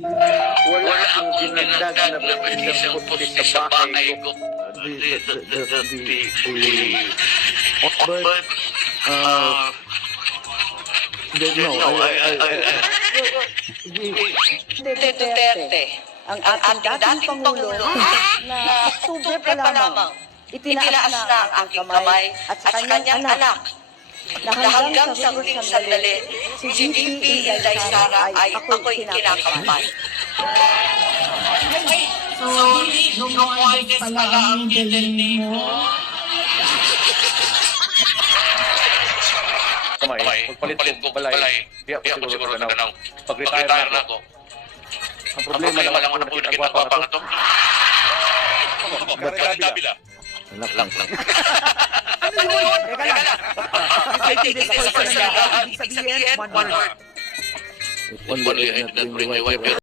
Wala akong dinagdag na isang puti sa bahay ko. Duterte, ang ating dating Pangulo na Oktubre pa lamang, itinaas na ang aking kamay at sa kanyang anak na hanggang sa huling sandali, si VP Inday Sara ay ako'y kinakampay. Sorry, Dumaguete pala ang gilenin mo. Kamay, pagpalit ko balay, di ako siguro sa ganaw. Pag-retire na ako. Ang problema lang ako na po nagpapang ito. Kabila. Lang. Ano yun? Teka lang. Ibig sabihin, one word. Only I did not bring my wife here.